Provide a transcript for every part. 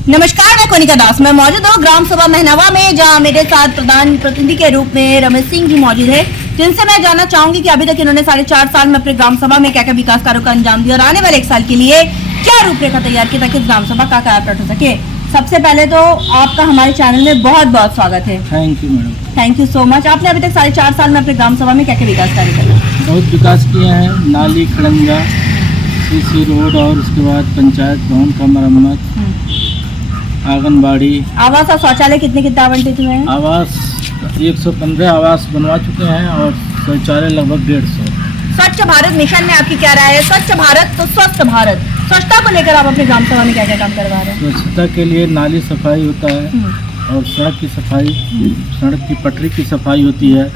नमस्कार, मैं कोनिका दास। मैं मौजूद हूँ ग्राम सभा महनावा में, जहाँ मेरे साथ प्रधान प्रतिनिधि के रूप में रमेश सिंह जी मौजूद है, जिनसे मैं जानना चाहूंगी कि अभी तक इन्होंने 4.5 साल में अपने ग्राम सभा में क्या क्या विकास कार्यों का अंजाम दिया और आने वाले 1 साल के लिए क्या रूपरेखा तैयार की ताकि इस ग्राम सभा का कार्य हो सके। सबसे पहले तो आपका हमारे चैनल में बहुत बहुत स्वागत है। Thank you madam. Thank you so much. आपने अभी तक 4.5 साल में अपने ग्राम सभा में क्या क्या विकास कार्य किया? बहुत विकास किए हैं, नाली खड़ंजा, सीसी रोड और उसके बाद पंचायत भवन का मरम्मत, आंगनबाड़ी, आवास और शौचालय कितने आवंटित हुए हैं? आवास 115 आवास बनवा चुके हैं और शौचालय लगभग 150। स्वच्छ भारत मिशन में आपकी क्या राय है? स्वच्छ भारत तो स्वस्थ भारत, स्वच्छता को लेकर आप अपने ग्राम सभा में क्या क्या काम करवा रहे हैं? स्वच्छता के लिए नाली सफाई होता है और सड़क की सफाई, सड़क की पटरी की सफाई होती है।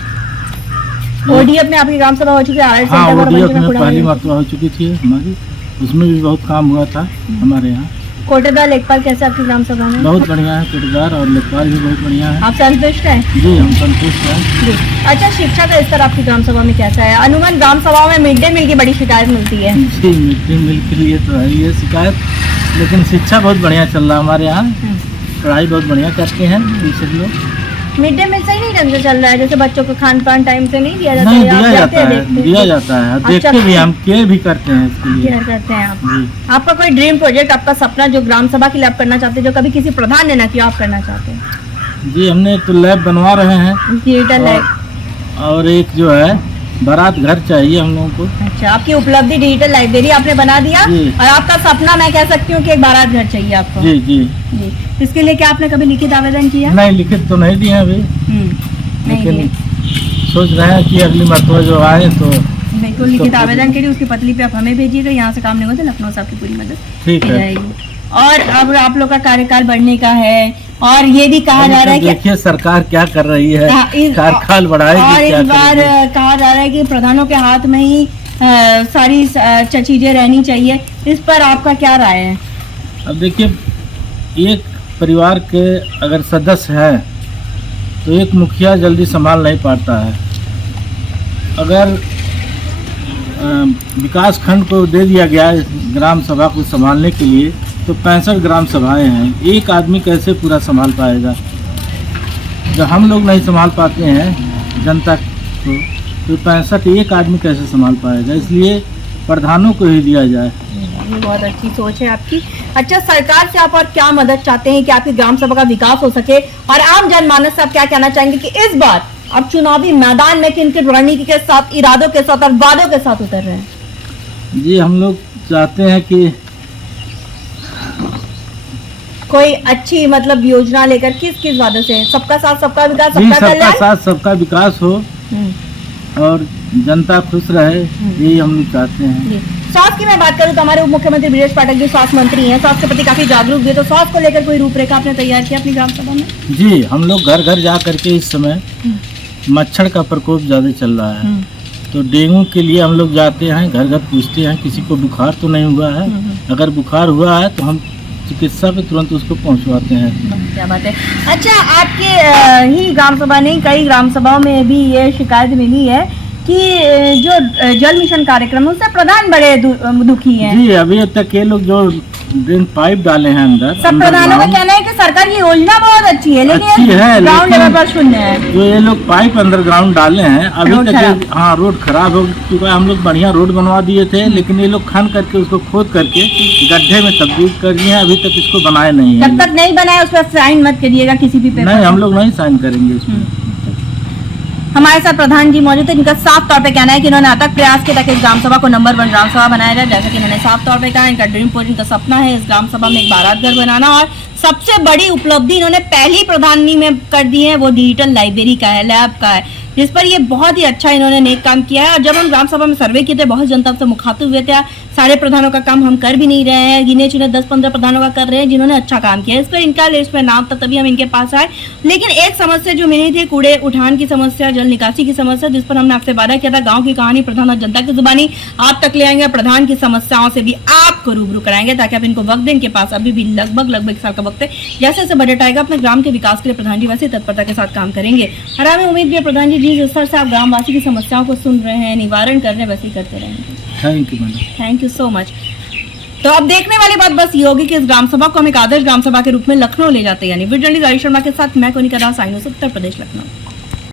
ओडीएफ में आपकी ग्राम सभा हो चुकी है? हाँ, ओडीएफ में पहली मरतबा हो चुकी थी हमारी, उसमें भी बहुत काम हुआ था हमारे यहाँ। कोटेदार लेखपाल कैसे आपकी ग्राम सभा में? बहुत बढ़िया है, कोटेदार और लेखपाल भी बहुत बढ़िया है। आप संतुष्ट हैं? जी, हम संतुष्ट हैं। अच्छा, शिक्षा का स्तर आपकी ग्राम सभा में कैसा है? अनुमान ग्राम सभा में मिड डे मील की बड़ी शिकायत मिलती है। जी, मिड डे मील के लिए तो है ये शिकायत, लेकिन शिक्षा बहुत बढ़िया चल रहा है हमारे यहाँ। पढ़ाई बहुत बढ़िया करते हैं सब लोग। मिड डे मील सही नहीं ढंग से चल रहा है? जैसे बच्चों को खान पान टाइम से नहीं दिया जाता? नहीं, दिया जाता है, दिया जाता है। देखते भी, हम केयर भी करते हैं इसके लिए। केयर करते हैं आप? आपका कोई ड्रीम प्रोजेक्ट, आपका सपना जो ग्राम सभा के लिए आप करना चाहते हैं, जो कभी किसी प्रधान ने ना किया, आप करना चाहते हैं? जी, हमने तो लैब बनवा रहे हैं, डिजिटल लैब, और एक जो है बारात घर चाहिए हम लोगों को। अच्छा, आपकी उपलब्धि डिजिटल लाइब्रेरी आपने बना दिया और आपका सपना मैं कह सकती हूँ कि एक बारात घर चाहिए आपको। जी जी जी। इसके लिए क्या आपने कभी लिखित आवेदन किया? नहीं, लिखित तो नहीं दिए अभी, लेकिन सोच रहे हैं कि अगली मरतबा जो आए तो बिल्कुल लिखित आवेदन करिए। उसकी पतली पे आप हमें भेजिएगा, यहाँ से काम नहीं होता, लखनऊ से आपकी पूरी मदद ठीक है। और अब आप लोग का कार्यकाल बढ़ने का है और ये भी कहा जा रहा है कि देखिए सरकार क्या कर रही है, कार्यकाल बढ़ाएगी। और इस बार कहा जा रहा है कि प्रधानों के हाथ में ही सारी चीजें रहनी चाहिए। इस पर आपका क्या राय है? अब देखिए, एक परिवार के अगर सदस्य हैं तो एक मुखिया जल्दी संभाल नहीं पाता है। अगर विकास खंड को दे दिया गया है ग्राम सभा को संभालने के लिए, तो 65 ग्राम सभाएं हैं, एक आदमी कैसे पूरा संभाल पाएगा? जब हम लोग नहीं संभाल पाते हैं जनता को, तो 65 एक आदमी कैसे संभाल पाएगा? इसलिए प्रधानों को ही दिया जाए। ये बहुत अच्छी सोच है आपकी। अच्छा, सरकार से आप और क्या मदद चाहते हैं कि आपकी ग्राम सभा का विकास हो सके, और आम जनमानस से आप क्या कहना चाहेंगे कि इस बार आप चुनावी मैदान में किन किन रणनीति के साथ, इरादों के साथ और वादों के साथ उतर रहे हैं? जी, हम लोग चाहते हैं कि कोई अच्छी मतलब योजना लेकर किस वादों से? सबका साथ सबका विकास, सबका साथ सबका विकास हो और जनता खुश रहे, यही हम लोग चाहते हैं। स्वास्थ्य की मैं बात करूं तो हमारे उप मुख्यमंत्री ब्रिजेश पाठक जी स्वास्थ्य मंत्री हैं, स्वास्थ्य के प्रति काफी जागरूक भी है, तो स्वास्थ्य को लेकर कोई रूपरेखा आपने तैयार किया अपनी ग्राम सभा में? जी, हम लोग घर घर जा करके इस समय मच्छर का प्रकोप ज्यादा चल रहा है, तो डेंगू के लिए हम लोग जाते हैं, घर घर पूछते हैं किसी को बुखार तो नहीं हुआ है। अगर बुखार हुआ है तो हम चिकित्सा पे तुरंत उसको पहुंचवाते हैं। क्या बात है। अच्छा, आपके ही ग्राम सभा नहीं, कई ग्राम सभाओं में भी ये शिकायत मिली है कि जो जल मिशन कार्यक्रम है उससे प्रधान बड़े दुखी हैं। जी, अभी तक ये लोग जो ड्रेन पाइप डाले हैं अंदर, सब प्रधानों का कहना है कि सरकार की योजना बहुत अच्छी है, लेकिन ग्राउंड लेवल पर शून्य है। जो ये लोग पाइप अंडरग्राउंड डाले हैं अभी तक, हाँ, रोड खराब हो चुका है। हम लोग बढ़िया रोड बनवा दिए थे, लेकिन ये लोग खन करके उसको खोद करके गड्ढे में तब्दील कर दिए हैं, अभी तक इसको बनाए नहीं है। जब तक नहीं बनाए उस पर साइन मत करिएगा किसी भी पेपर। नहीं, हम लोग नहीं साइन करेंगे इसमें। हमारे साथ प्रधान जी मौजूद है, इनका साफ तौर पे कहना है कि इन्होंने अथक प्रयास किया ताकि इस ग्राम सभा को नंबर 1 ग्राम सभा बनाया जाए। जैसा कि इन्होंने साफ तौर पे कहा, इनका ड्रीम प्रोजेक्ट, इनका सपना है इस ग्राम सभा में एक बारात घर बनाना, और सबसे बड़ी उपलब्धि इन्होंने पहली प्रधानगी में कर दी है, वो डिजिटल लाइब्रेरी का है, लैब का है, जिस पर ये बहुत ही अच्छा इन्होंने नेक काम किया है। और जब हम ग्राम सभा में सर्वे किए थे, बहुत जनता से मुखातिब हुए थे, सारे प्रधानों का काम हम कर भी नहीं रहे हैं, गिने चुने 10-15 प्रधानों का कर रहे हैं जिन्होंने अच्छा काम किया। इस पर इनका लिस्ट में नाम था, तभी हम इनके पास आए। लेकिन एक समस्या जो मिली थी, कूड़े उठान की समस्या, जल निकासी की समस्या, जिस पर हमने आपसे वादा किया था गाँव की कहानी प्रधान और जनता की जुबानी आप तक ले आएंगे, प्रधान की समस्याओं से भी आपको रूबरू कराएंगे, ताकि आप इनको वक्त दें। इनके पास अभी भी लगभग 1 साल का वक्त है। जैसे जैसे बजट आएगा अपने ग्राम के विकास के लिए प्रधान जी वैसे तत्परता के साथ काम करेंगे। और हमें उम्मीद भी है प्रधान जी जिस स्तर से आप ग्रामवासी की समस्याओं को सुन रहे हैं, निवारण कर रहे हैं, वैसे ही करते रहेंगे। Thank you madam. Thank you so much. तो अब देखने वाली बात बस ये होगी कि इस ग्राम सभा को हम एक आदर्श ग्राम सभा के रूप में लखनऊ ले जाते हैं। यानी वीडियो जर्नलिस्ट राजेश शर्मा के साथ मैं कोनिका दास, उत्तर प्रदेश, लखनऊ।